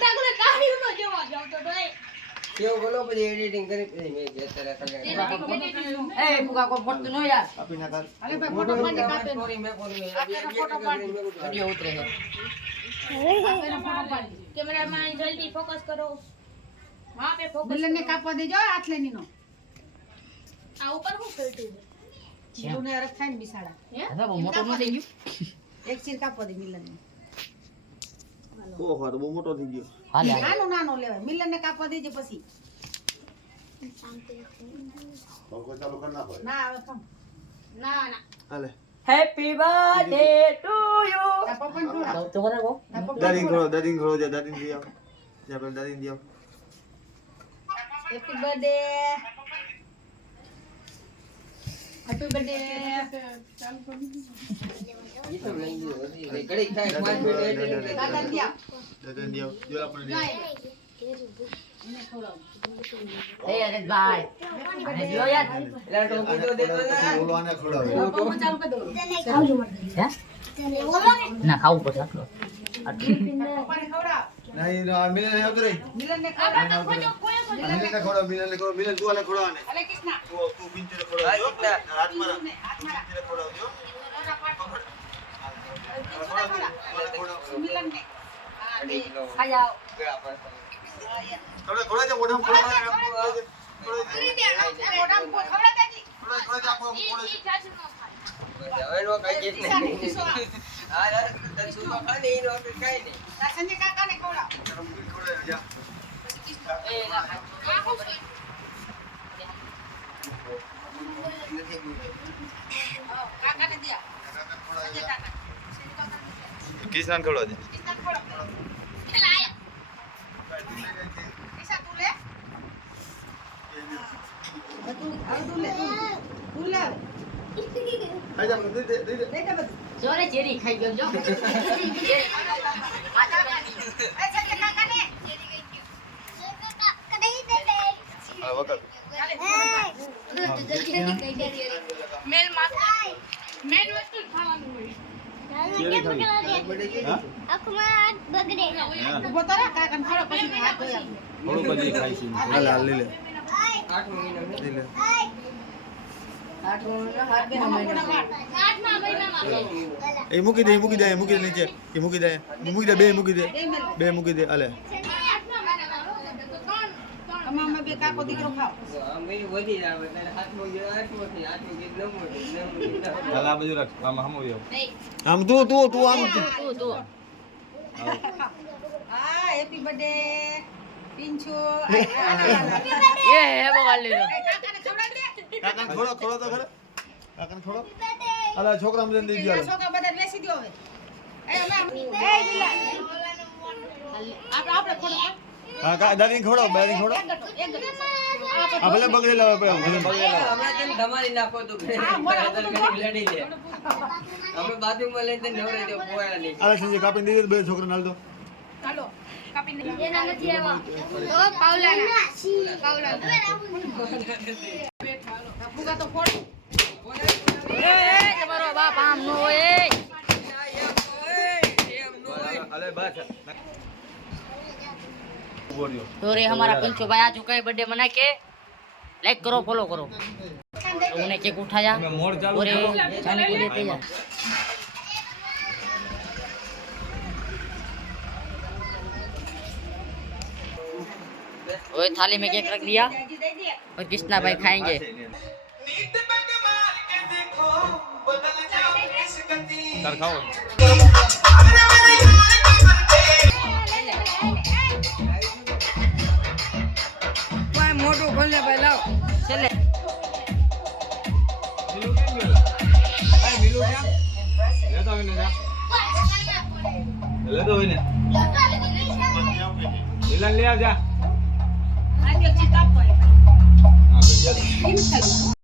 તાગલે કાહી નો જવા જાવ તો દે કેવો બોલો પછી એડિટિંગ કરી પછી મે જે તારે કલ્યાણ એ ફુગા કો ફોટો નો યાર આપી ના કર અલે ભાઈ ફોટો પાડી કાપે સ્ટોરી મે કોની ફોટો પાડી વિડિયો ઉતરે છે ફોટો પાડી કેમેરામાં જલ્દી ફોકસ કરો વહાં पे ફોકસ મિલન ને કાપવા દેજો હાથ લેની નો આ ઉપર હું ફેરતું છે જીલુને અરગ થાય ને બિસાડા હે મોટો નો થઈ ગયો એક ચીર કાપવા દે મિલન ને ઓહો તો બહુ મોટો થઈ ગયો નાનો નાનો લેવાય મિલન ને કાપવા દેજે પછી પંખો ચાલુ કર ના પડે ના હવે કમ ના ના હાલે હેપી બર્થડે ટુ યુ આ પપ્પન જોડા તો કરે કો દાદી ખોળો જા દાદી દી આવ જા પેલા દાદી દી આવ હેપી બર્થડે હેપી બર્થડે એ તો લઈ ગયો ઘડી થાય 5 મિનિટ એડિટિંગ દાદા દી આવ દાદી દી આવ જો આપણે દી એને ખવડાવ એ અરે ભાઈ અને જો યાર એલા ટોપી તો દેતો જા બોલો આને ખોળાવે પપ્પા ચાલુ કર દો હે ના ખાવું પડશે આટલો પપ્પાને ખવડાવ નહીં ના મિલન આવતો રે મિલન ને ખવડાવ મિલન ને ખોળાવ મિલન તું આને ખોળાવ ને અલે કિસના તું બિંદુ ખોળાવ જો હાથ મારા બિંદુ ખોળાવ જો મિલન ને ખાઈ જાઓ તમે ખોળા જા મોઢા ખોળા હવે નો કઈ કેસ નહીં આ યાર તસુ તો ખાલી નો કઈ નહીં સંજય કાકાને ખવડાવ એ ના કાકાને દિયા સંજય કાકા કિસાન ખોળા દે કિસના ખવડાવ ખેલાયા કિસા તું લે તું લે ખાઈ જા દે દે દે બધું જોરે ચેરી ખાઈ ગયો જો એ સંજય કાકાને આ વખત મેલ માથા મેન વસ્તુ ખાવાનું હોય ઉભો તો રે કાકાને ખવડાવ પછી હાથ ધોઈ થોડું બધી ખાઈ છે હાલ હાલ લે લે 8 મહિના લે લે એ મૂકી દે નીચે એ મૂકી દે બે મૂકી દે હાલે અમામાં બે કાકો દીકરો ખાવ અમે વધી આવે એટલે હાથમાં ગયો 8 મોટી 8 ગઈ 9 મોટી હાલ આ બાજુ રાખ આમ હમો આવ્યો આમ તું આમ તું હા હેપી બર્થડે પિંચો એ હે બગાડ લીધો કાકાને ખવડાવ દે કાકાને ખોળો તો ખરે કાકાને ખોળો હાલ છોકરા મને દઈ દે છોકરા બધા બેસી દો હવે એ બિલા આપણે ખવડાવ હા દાદીને ખવડાવ આ ભલે બગડેલા હોય ભલે બગડેલા હમણાં કેમ ધમાલી નાખો તો લડી લે અમે બાજુમાં લઈને નવરે દો પોયા નહીં હાલ સંજય કાપીને દઈ દે બે છોકરાને હાલ દો ચાલો કાપીને એના નથી આવ્યા તો પાવલાના ફુગા તો ફોડ એ તમારો બાપ આમ નો હોય અલે બસ तो रे हमारा पिंचो भाई आ चुका है बर्थडे मना के लाइक करो फॉलो करो तो उन्हें केक उठाया और जाने को लेते जा और थाली में केक रख दिया और कृष्णा भाई खाएंगे सर खाओ मोटू खोल ले भाई लाओ चले ले दो इन्हें ले आ जा આજે ચિતા પર हां